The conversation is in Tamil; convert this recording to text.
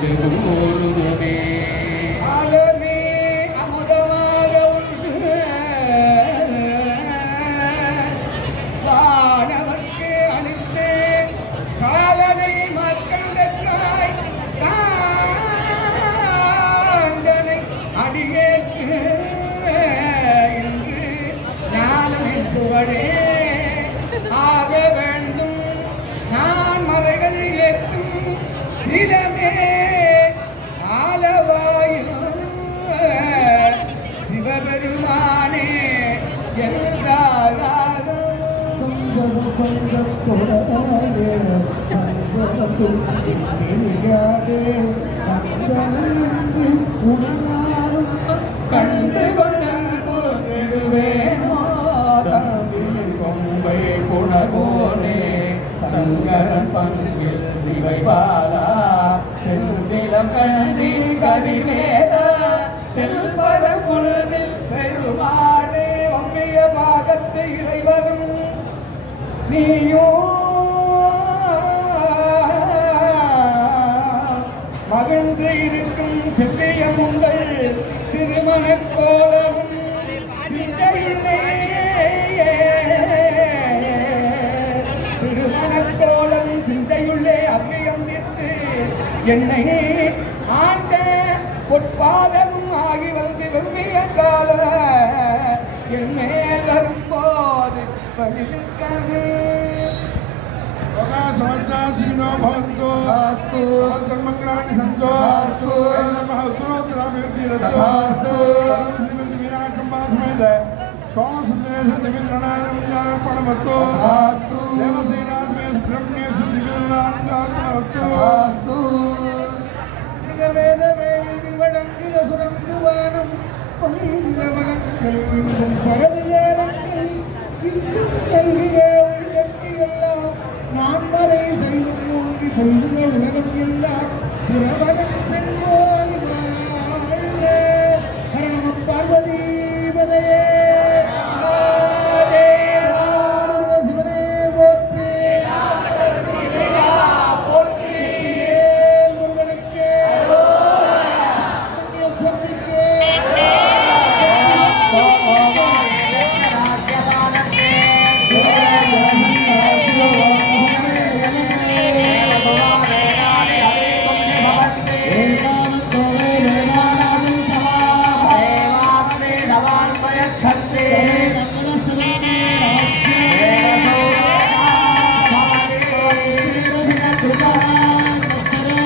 உண்டு கூறுதுமே ஆலமே அமுதமாக உண்டு. வானவர்க்கு அளித்து காலனை மக்களுக்காய் காந்தனை அடியேற்று. இன்று ஞானம் புகழே. ஆக வேண்டும். நான் மறைகளை ஏற்றும் நிலமே. கண்டு கொண்டு போட்டிடுவேனோ தம்பி கொம்பை குணபோனே சங்கரன் பங்கில் சிவை பாலா செந்திலம் கண்டி கதிவேல தெல்பர குழந்தை மகிழ்ந்து இருக்கும் செவ்வியம் உங்கள் திருமண கோலம் சிந்தையிலே திருமண கோலம் சிந்தையுள்ளே அவ்வியம் தீர்த்து என்னை ஆண்ட பொற்பாதமும் ஆகி வந்து வெவ்விய கால என்னை समस्यासीनो भवन्तु अस्तु सर्वमङ्गलानि सन्तु अस्तु नमः उत्तरोत्तराभिवृद्धिरस्तु अस्तु श्रीमन्ति मीनाक्षं वासमेत सोमसुन्दरेश दिव्यनारायण मुञ्जार्पणमस्तु अस्तु देवसेनास्मे ब्रह्मेषु दिव्यनारायणार्पणमस्तु अस्तु வேதமேந்தி வழங்கிய சுரங்கு வானம் பொங்கிய வளங்கள் பரவிய அரங்கில் இன்னும் கல்வியே உயிரட்டி எல்லாம் ನಾಂಬರೇ ಸೈನ್ಯವು ಅಂಗಿ ಕೊಂಡಿದ ಉಲಗಕ್ಕೆಲ್ಲ ಪುರವ